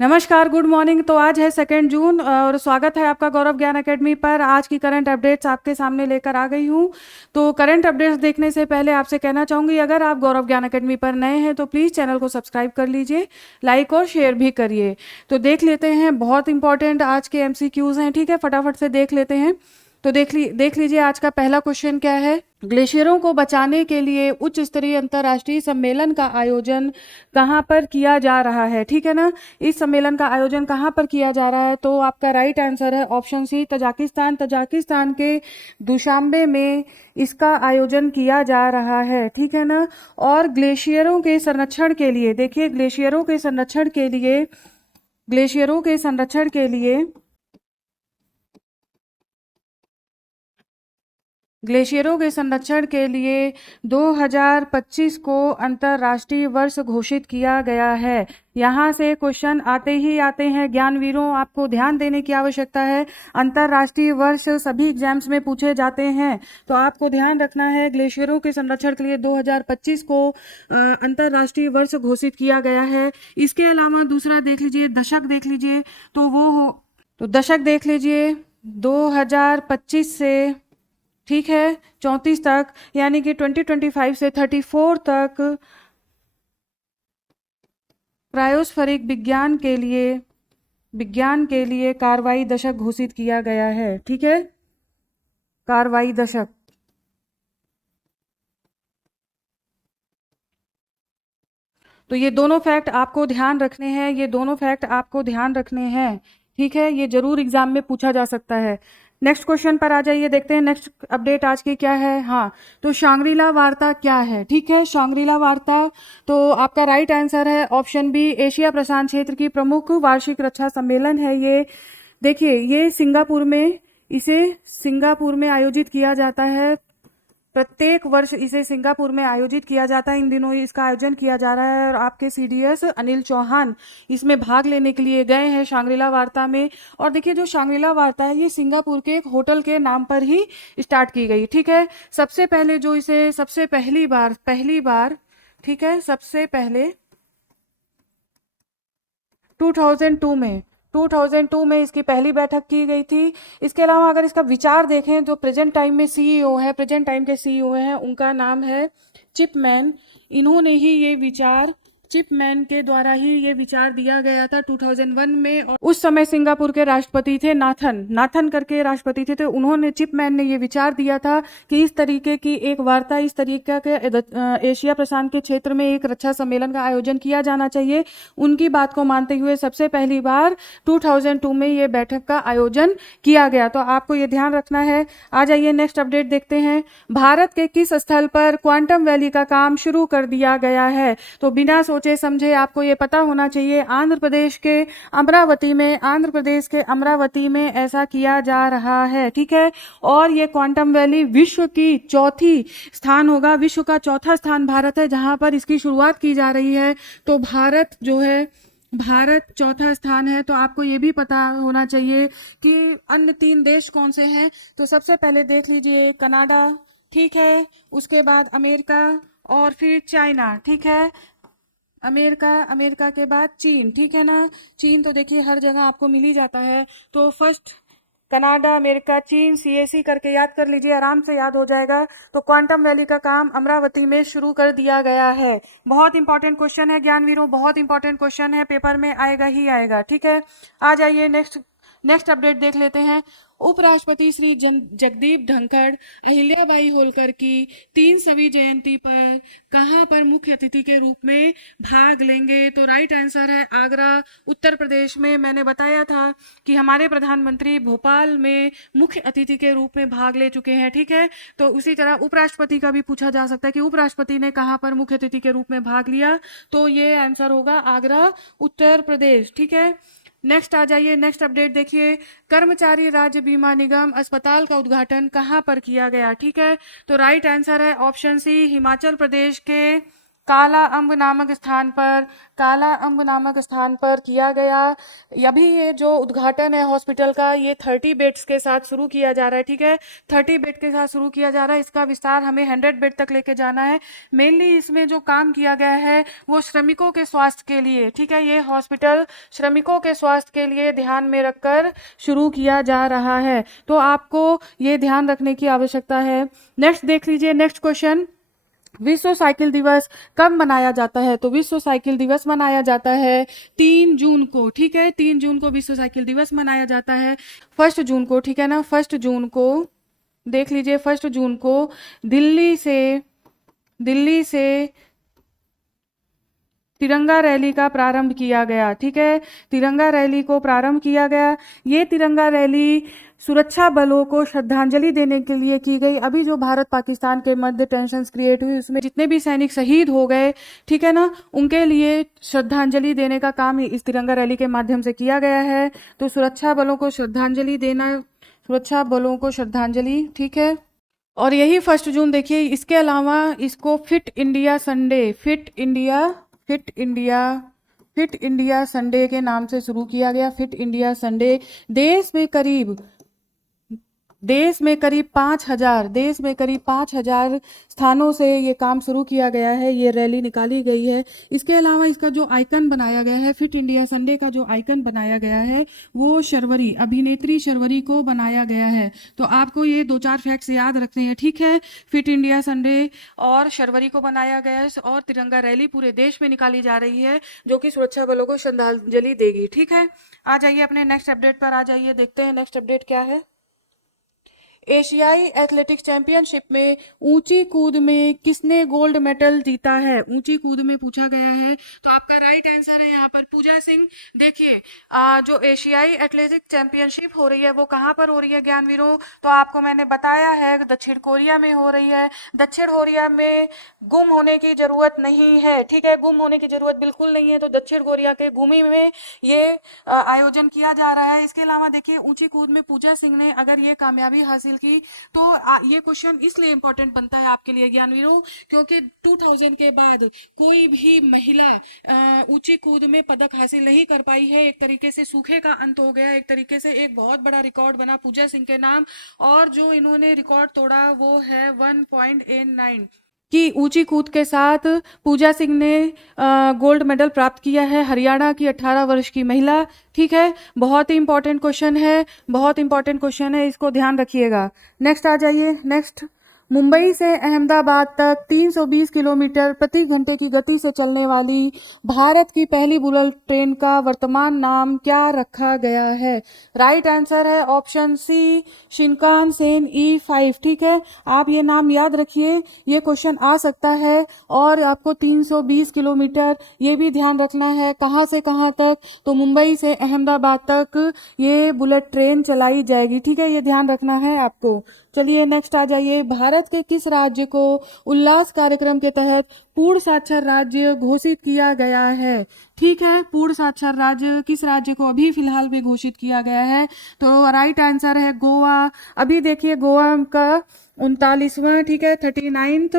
नमस्कार, good morning. तो आज है 2 जून और स्वागत है आपका गौरव ज्ञान एकेडमी पर। आज की करंट अपडेट्स आपके सामने लेकर आ गई हूँ। तो करंट अपडेट्स देखने से पहले आपसे कहना चाहूँगी, अगर आप गौरव ज्ञान एकेडमी पर नए हैं तो प्लीज़ चैनल को सब्सक्राइब कर लीजिए, लाइक और शेयर भी करिए। तो देख लेते हैं, बहुत इंपॉर्टेंट आज के MCQs हैं, ठीक है, फटाफट से देख लेते हैं। तो देख लीजिए आज का पहला क्वेश्चन क्या है। ग्लेशियरों को बचाने के लिए उच्च स्तरीय अंतर्राष्ट्रीय सम्मेलन का आयोजन कहाँ पर किया जा रहा है, ठीक है ना। इस सम्मेलन का आयोजन कहाँ पर किया जा रहा है, तो आपका राइट आंसर है ऑप्शन सी, तजाकिस्तान। तजाकिस्तान के दुशांबे में इसका आयोजन किया जा रहा है, ठीक है ना। और ग्लेशियरों के संरक्षण के लिए, देखिए ग्लेशियरों के संरक्षण के लिए, ग्लेशियरों के संरक्षण के लिए ग्लेशियरों के संरक्षण के लिए 2025 को अंतर्राष्ट्रीय वर्ष घोषित किया गया है। यहाँ से क्वेश्चन आते ही आते हैं ज्ञानवीरों, आपको ध्यान देने की आवश्यकता है। अंतर्राष्ट्रीय वर्ष सभी एग्जाम्स में पूछे जाते हैं, तो आपको ध्यान रखना है। ग्लेशियरों के संरक्षण के लिए 2025 को अंतर्राष्ट्रीय वर्ष घोषित किया गया है। इसके अलावा दूसरा देख लीजिए, दशक देख लीजिए, तो वो हो, तो दशक देख लीजिए 2025 से, ठीक है, 34 तक, यानी कि 2025 से 34 तक प्रायोस्फरिक विज्ञान के लिए कार्रवाई दशक घोषित किया गया है, ठीक है, कार्रवाई दशक। तो ये दोनों फैक्ट आपको ध्यान रखने हैं, ये दोनों फैक्ट आपको ध्यान रखने हैं, ठीक है, ये जरूर एग्जाम में पूछा जा सकता है। नेक्स्ट क्वेश्चन पर आ जाइए, देखते हैं नेक्स्ट अपडेट आज की क्या है। हाँ, तो शांग्रीला वार्ता क्या है, ठीक है, शांग्रीला वार्ता। तो आपका राइट आंसर है ऑप्शन बी, एशिया प्रशांत क्षेत्र की प्रमुख वार्षिक रक्षा सम्मेलन है ये। देखिए ये इसे सिंगापुर में आयोजित किया जाता है। प्रत्येक वर्ष इसे सिंगापुर में आयोजित किया जाता है। इन दिनों इसका आयोजन किया जा रहा है और आपके CDS अनिल चौहान इसमें भाग लेने के लिए गए हैं शांग्रीला वार्ता में। और देखिए जो शांग्रीला वार्ता है ये सिंगापुर के एक होटल के नाम पर ही स्टार्ट की गई, ठीक है। सबसे पहले जो इसे सबसे पहली बार, ठीक है, सबसे पहले 2002 में 2002 में इसकी पहली बैठक की गई थी। इसके अलावा अगर इसका विचार देखें, जो प्रेजेंट टाइम में CEO है, प्रेजेंट टाइम के CEO हैं, उनका नाम है चिपमैन। इन्होंने ही ये विचार, चिपमैन के द्वारा ही ये विचार दिया गया था 2001 में। और उस समय सिंगापुर के राष्ट्रपति थे नाथन करके राष्ट्रपति थे। तो उन्होंने, चिपमैन ने ये विचार दिया था कि इस तरीके की एक वार्ता, इस तरीके के एशिया प्रशांत के क्षेत्र में एक रक्षा सम्मेलन का आयोजन किया जाना चाहिए। उनकी बात को मानते हुए सबसे पहली बार 2002 में ये बैठक का आयोजन किया गया। तो आपको ये ध्यान रखना है। आ जाइए नेक्स्ट अपडेट देखते हैं। भारत के किस स्थल पर क्वांटम वैली का काम शुरू कर दिया गया है, तो बिना सोचे समझे आपको ये पता होना चाहिए। आंध्र प्रदेश के अमरावती में ऐसा किया जा रहा है, ठीक है। और ये क्वांटम वैली विश्व की चौथी स्थान होगा, विश्व का चौथा स्थान भारत है जहां पर इसकी शुरुआत की जा रही है। तो भारत चौथा स्थान है। तो आपको ये भी पता होना चाहिए कि अन्य 3 देश कौन से हैं। तो सबसे पहले देख लीजिए कनाडा, ठीक है, उसके बाद अमेरिका और फिर चाइना, ठीक है। अमेरिका के बाद चीन, ठीक है ना। चीन तो देखिए हर जगह आपको मिल ही जाता है। तो फर्स्ट कनाडा, अमेरिका, चीन, CAC करके याद कर लीजिए, आराम से याद हो जाएगा। तो क्वांटम वैली का काम अमरावती में शुरू कर दिया गया है। बहुत इंपॉर्टेंट क्वेश्चन है ज्ञानवीरों, बहुत इंपॉर्टेंट क्वेश्चन है, पेपर में आएगा ही आएगा, ठीक है। आ जाइए नेक्स्ट अपडेट देख लेते हैं। उपराष्ट्रपति श्री जगदीप धनखड़ अहिल्याबाई होलकर की 3वीं जयंती पर कहां पर मुख्य अतिथि के रूप में भाग लेंगे, तो राइट आंसर है आगरा, उत्तर प्रदेश में। मैंने बताया था कि हमारे प्रधानमंत्री भोपाल में मुख्य अतिथि के रूप में भाग ले चुके हैं, ठीक है। तो उसी तरह उपराष्ट्रपति का भी पूछा जा सकता है कि उपराष्ट्रपति ने कहां पर मुख्य अतिथि के रूप में भाग लिया, तो ये आंसर होगा आगरा, उत्तर प्रदेश, ठीक है। नेक्स्ट आ जाइए, नेक्स्ट अपडेट देखिए। कर्मचारी राज्य बीमा निगम अस्पताल का उद्घाटन कहां पर किया गया, ठीक है। तो राइट आंसर है ऑप्शन सी, हिमाचल प्रदेश के काला अम्ब नामक स्थान पर, काला अम्ब नामक स्थान पर किया गया। अभी ये जो उद्घाटन है हॉस्पिटल का, ये 30 बेड्स के साथ शुरू किया जा रहा है, ठीक है, 30 बेड के साथ शुरू किया जा रहा है। इसका विस्तार हमें 100 बेड तक लेके जाना है। मेनली इसमें जो काम किया गया है वो श्रमिकों के स्वास्थ्य के लिए, ठीक है, ये हॉस्पिटल श्रमिकों के स्वास्थ्य के लिए ध्यान में रखकर शुरू किया जा रहा है, तो आपको ये ध्यान रखने की आवश्यकता है। नेक्स्ट देख लीजिए, नेक्स्ट क्वेश्चन, विश्व साइकिल दिवस कब मनाया जाता है? तो विश्व साइकिल दिवस मनाया जाता है 3 जून को, ठीक है, 3 जून को विश्व साइकिल दिवस मनाया जाता है। 1 जून को, ठीक है ना, 1 जून को देख लीजिए, 1 जून को दिल्ली से तिरंगा रैली का प्रारंभ किया गया, ठीक है, तिरंगा रैली को प्रारंभ किया गया। ये तिरंगा रैली सुरक्षा बलों को श्रद्धांजलि देने के लिए की गई। अभी जो भारत पाकिस्तान के मध्य टेंशन क्रिएट हुई, उसमें जितने भी सैनिक शहीद हो गए, ठीक है ना, उनके लिए श्रद्धांजलि देने का काम इस तिरंगा रैली के माध्यम से किया गया है। तो सुरक्षा बलों को श्रद्धांजलि देना, सुरक्षा बलों को श्रद्धांजलि, ठीक है। और यही 1 जून देखिए, इसके अलावा इसको fit India Sunday, fit India Sunday के नाम से शुरू किया गया। फिट इंडिया संडे देश में करीब 5,000 स्थानों से ये काम शुरू किया गया है, ये रैली निकाली गई है। इसके अलावा इसका जो आइकन बनाया गया है, फिट इंडिया संडे का जो आइकन बनाया गया है वो शर्वरी, अभिनेत्री शर्वरी को बनाया गया है। तो आपको ये 2-4 फैक्ट्स याद रखने हैं, ठीक है। फिट इंडिया संडे और शर्वरी को बनाया गया है, और तिरंगा रैली पूरे देश में निकाली जा रही है जो कि सुरक्षा बलों को श्रद्धांजलि देगी, ठीक है। आ जाइए अपने नेक्स्ट अपडेट पर, आ जाइए, देखते हैं नेक्स्ट अपडेट क्या है। एशियाई एथलेटिक्स चैंपियनशिप में ऊंची कूद में किसने गोल्ड मेडल जीता है? ऊंची कूद में पूछा गया है, तो आपका राइट आंसर है यहाँ पर पूजा सिंह। देखिए, जो एशियाई एथलेटिक्स चैंपियनशिप हो रही है वो कहाँ पर हो रही है ज्ञानवीरों? तो आपको मैंने बताया है दक्षिण कोरिया में हो रही है। दक्षिण कोरिया में गुम होने की जरूरत नहीं है, ठीक है, गुम होने की जरूरत बिल्कुल नहीं है। तो दक्षिण कोरिया के गुमी में ये आयोजन किया जा रहा है। इसके अलावा देखिए, ऊंची कूद में पूजा सिंह ने अगर ये कामयाबी हासिल की, तो ये क्वेश्चन इसलिए इंपॉर्टेंट बनता है आपके लिए ज्ञानवीरों, क्योंकि 2000 के बाद कोई भी महिला ऊंची कूद में पदक हासिल नहीं कर पाई है। एक तरीके से सूखे का अंत हो गया, एक तरीके से एक बहुत बड़ा रिकॉर्ड बना पूजा सिंह के नाम, और जो इन्होंने रिकॉर्ड तोड़ा वो है 1.89 की ऊंची कूद के साथ पूजा सिंह ने गोल्ड मेडल प्राप्त किया है, हरियाणा की 18 वर्ष की महिला, ठीक है। बहुत ही इंपॉर्टेंट क्वेश्चन है, बहुत इंपॉर्टेंट क्वेश्चन है, इसको ध्यान रखिएगा। नेक्स्ट आ जाइए, नेक्स्ट, मुंबई से अहमदाबाद तक 320 किलोमीटर प्रति घंटे की गति से चलने वाली भारत की पहली बुलेट ट्रेन का वर्तमान नाम क्या रखा गया है? राइट आंसर है ऑप्शन सी, शिनकानसेन E5, ठीक है। आप ये नाम याद रखिए, ये क्वेश्चन आ सकता है। और आपको 320 किलोमीटर ये भी ध्यान रखना है, कहाँ से कहाँ तक? तो मुंबई से अहमदाबाद तक ये बुलेट ट्रेन चलाई जाएगी, ठीक है, ये ध्यान रखना है आपको। चलिए नेक्स्ट आ जाइए, भारत के किस राज्य को उल्लास कार्यक्रम के तहत पूर्ण साक्षर राज्य घोषित किया गया है? ठीक है, पूर्ण साक्षर राज्य किस राज्य को अभी फिलहाल में घोषित किया गया है? तो राइट आंसर है गोवा। अभी देखिए, गोवा का 39वां, ठीक है, 39th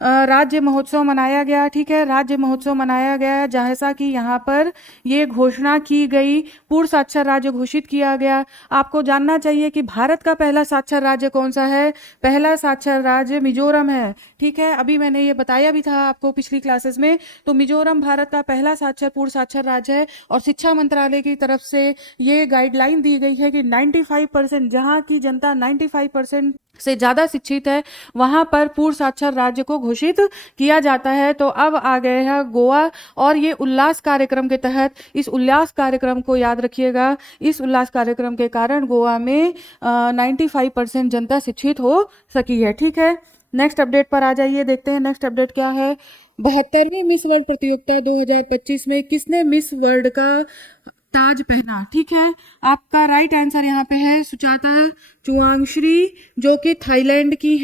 राज्य महोत्सव मनाया गया, ठीक है, राज्य महोत्सव मनाया गया, जैसा कि यहाँ पर ये घोषणा की गई, पूर्ण साक्षर राज्य घोषित किया गया। आपको जानना चाहिए कि भारत का पहला साक्षर राज्य कौन सा है? पहला साक्षर राज्य मिजोरम है, ठीक है, अभी मैंने ये बताया भी था आपको पिछली क्लासेस में। तो मिजोरम भारत का पहला पूर्ण साक्षर राज्य है, और शिक्षा मंत्रालय की तरफ से ये गाइडलाइन दी गई है कि 95%, जहाँ की जनता 95% से ज्यादा शिक्षित है, वहां पर पूर्ण साक्षर राज्य को घोषित किया जाता है। तो अब आ गए हैं गोवा, और ये उल्लास कार्यक्रम के तहत, इस उल्लास कार्यक्रम को याद रखिएगा, इस उल्लास कार्यक्रम के कारण गोवा में 95% जनता शिक्षित हो सकी है, ठीक है। नेक्स्ट अपडेट पर आ जाइए, देखते हैं नेक्स्ट अपडेट क्या है। 72वीं मिस वर्ल्ड प्रतियोगिता 2025 में किसने मिस वर्ल्ड का ताज पहना? ठीक है, आपका राइट आंसर यहाँ पे है सुचाता चुआंगश्री, जो कि थाईलैंड की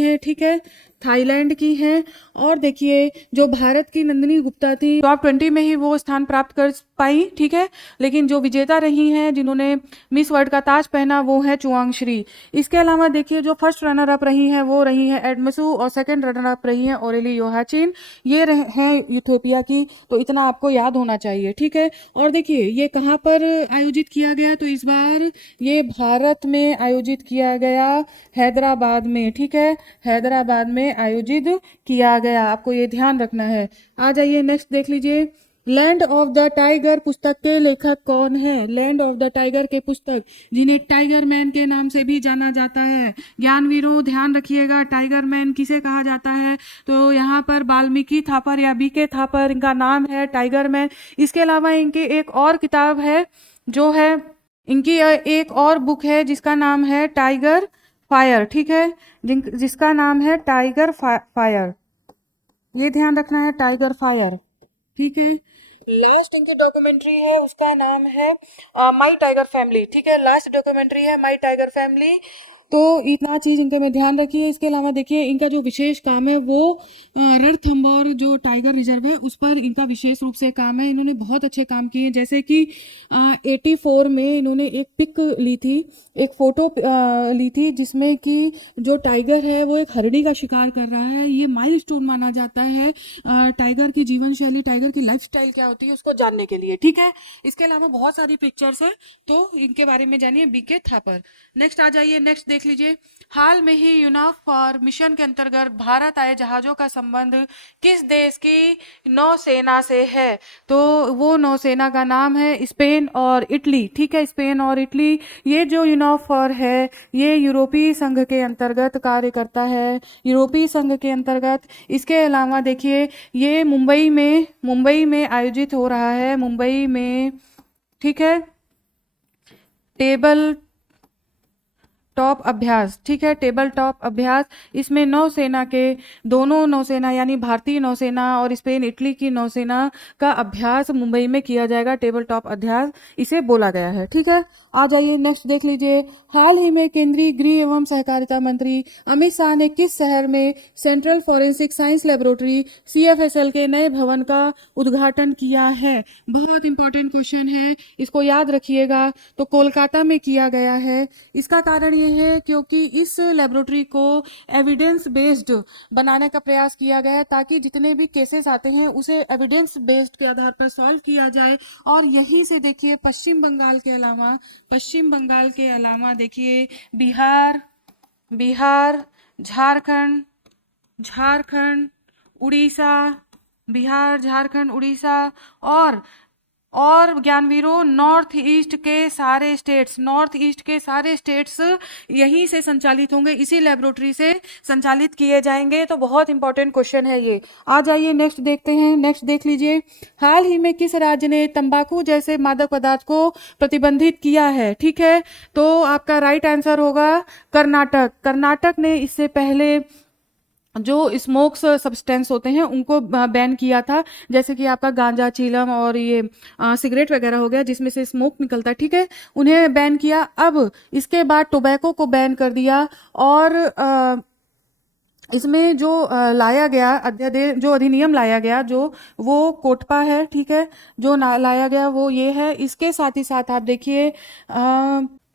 है, ठीक है, थाईलैंड की हैं। और देखिए जो भारत की नंदिनी गुप्ता थी टॉप 20 में ही वो स्थान प्राप्त कर पाई, ठीक है। लेकिन जो विजेता रही हैं जिन्होंने मिस वर्ल्ड का ताज पहना वो है चुआंगश्री। इसके अलावा देखिए जो फर्स्ट रनर अप रही हैं वो रही हैं एडमसू और सेकंड रनर अप रही हैं ओरेली योहाचिन। ये हैं यूथोपिया की, तो इतना आपको याद होना चाहिए, ठीक है। और देखिए ये कहाँ पर आयोजित किया गया, तो इस बार ये भारत में आयोजित किया गया, हैदराबाद में, ठीक है। हैदराबाद में आयोजित किया गया, आपको ये ध्यान रखना है। आ जाइए नेक्स्ट देख लीजिए। लैंड ऑफ द टाइगर पुस्तक के लेखक कौन है? लैंड ऑफ द टाइगर के पुस्तक, जिन्हें टाइगर मैन के नाम से भी जाना जाता है। ज्ञानवीरों ध्यान रखिएगा, टाइगर मैन किसे कहा जाता है? तो यहाँ पर वाल्मीकि थापर या बीके थापर इनका नाम है टाइगर मैन। इसके अलावा इनकी एक और किताब है जो है, इनकी एक और बुक है जिसका नाम है टाइगर फायर, ठीक है। जिसका नाम है टाइगर फायर, ये ध्यान रखना है, टाइगर फायर, ठीक है। लास्ट इनकी डॉक्यूमेंट्री है उसका नाम है माई टाइगर फैमिली, ठीक है। लास्ट डॉक्यूमेंट्री है माई टाइगर फैमिली। तो इतना चीज इनके में ध्यान रखिए। इसके अलावा देखिए इनका जो विशेष काम है वो रणथंभौर जो टाइगर रिजर्व है उस पर इनका विशेष रूप से काम है। इन्होंने बहुत अच्छे काम किए, जैसे कि 84 में इन्होंने एक पिक ली थी, एक फोटो ली थी जिसमें कि जो टाइगर है वो एक हरिणी का शिकार कर रहा है। ये माइलस्टोन माना जाता है टाइगर की जीवन शैली, टाइगर की लाइफस्टाइल क्या होती है उसको जानने के लिए, ठीक है। इसके अलावा बहुत सारी पिक्चर्स है, तो इनके बारे में जानिए, बीके थापर। नेक्स्ट आ जाइए, नेक्स्ट देख लीजिए। हाल में ही यूनाफ फॉर मिशन के अंतर्गत भारत आए जहाजों का संबंध किस देश की नौसेना से है? तो वो नौसेना का नाम है स्पेन और इटली, ठीक है। स्पेन और इटली। ये जो यूनाफ फॉर है ये यूरोपीय संघ के अंतर्गत कार्य करता है, यूरोपीय संघ के अंतर्गत। इसके अलावा देखिए ये मुंबई में आयोजित हो रहा है, मुंबई में, ठीक है। टेबल टॉप अभ्यास, ठीक है, टेबल टॉप अभ्यास। इसमें नौसेना के दोनों नौसेना यानी भारतीय नौसेना और स्पेन इटली की नौसेना का अभ्यास मुंबई में किया जाएगा, टेबल टॉप अभ्यास इसे बोला गया है, ठीक है। आ जाइए नेक्स्ट देख लीजिए। हाल ही में केंद्रीय गृह एवं सहकारिता मंत्री अमित शाह ने किस शहर में central forensic science laboratory CFSL के नए भवन का उद्घाटन किया है? बहुत इंपॉर्टेंट क्वेश्चन है, इसको याद रखिएगा। तो कोलकाता में किया गया है। इसका कारण ये है क्योंकि इस लेबोरेटरी को एविडेंस बेस्ड बनाने का प्रयास किया गया है, ताकि जितने भी केसेस आते हैं उसे एविडेंस बेस्ड के आधार पर सॉल्व किया जाए। और यहीं से देखिए पश्चिम बंगाल के अलावा देखिए बिहार, झारखंड, उड़ीसा, बिहार, झारखंड, उड़ीसा और ज्ञानवीरों नॉर्थ ईस्ट के सारे स्टेट्स यहीं से संचालित होंगे, इसी लेबोरेटरी से संचालित किए जाएंगे। तो बहुत इंपॉर्टेंट क्वेश्चन है ये। आ जाइए नेक्स्ट देखते हैं, नेक्स्ट देख लीजिए। हाल ही में किस राज्य ने तंबाकू जैसे मादक पदार्थ को प्रतिबंधित किया है? ठीक है, तो आपका राइट आंसर होगा कर्नाटक ने इससे पहले जो स्मोक्स सब्सटेंस होते हैं उनको बैन किया था, जैसे कि आपका गांजा, चीलम और ये सिगरेट वगैरह हो गया जिसमें से स्मोक निकलता है, ठीक है, उन्हें बैन किया। अब इसके बाद टोबैको को बैन कर दिया। और इसमें जो लाया गया जो अधिनियम लाया गया जो वो कोटपा है, ठीक है, जो लाया गया वो ये है। इसके साथ ही साथ आप देखिए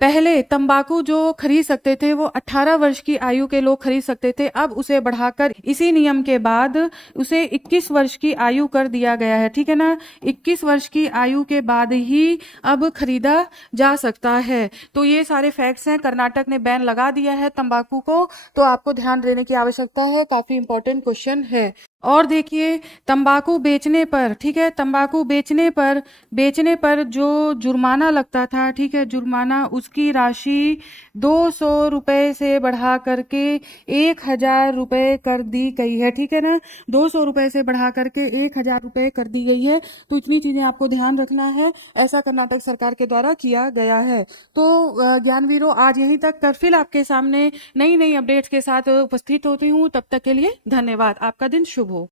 पहले तंबाकू जो खरीद सकते थे वो 18 वर्ष की आयु के लोग खरीद सकते थे, अब उसे बढ़ाकर इसी नियम के बाद उसे 21 वर्ष की आयु कर दिया गया है, ठीक है ना। 21 वर्ष की आयु के बाद ही अब खरीदा जा सकता है। तो ये सारे फैक्ट्स हैं। कर्नाटक ने बैन लगा दिया है तंबाकू को, तो आपको ध्यान देने की आवश्यकता है, काफी इंपॉर्टेंट क्वेश्चन है। और देखिए तंबाकू बेचने पर, ठीक है, तंबाकू बेचने पर जो जुर्माना लगता था, ठीक है, जुर्माना, उसकी राशि 200 रुपए से बढ़ा करके 1000 रुपए कर दी गई है, ठीक है ना। 200 रुपए से बढ़ा करके 1000 रुपए कर दी गई है। तो इतनी चीजें आपको ध्यान रखना है, ऐसा कर्नाटक सरकार के द्वारा किया गया है। तो ज्ञानवीरों आज यहीं तक, कर फिर आपके सामने नई अपडेट्स के साथ उपस्थित होती हूँ। तब तक के लिए धन्यवाद, आपका दिन शुभ हो।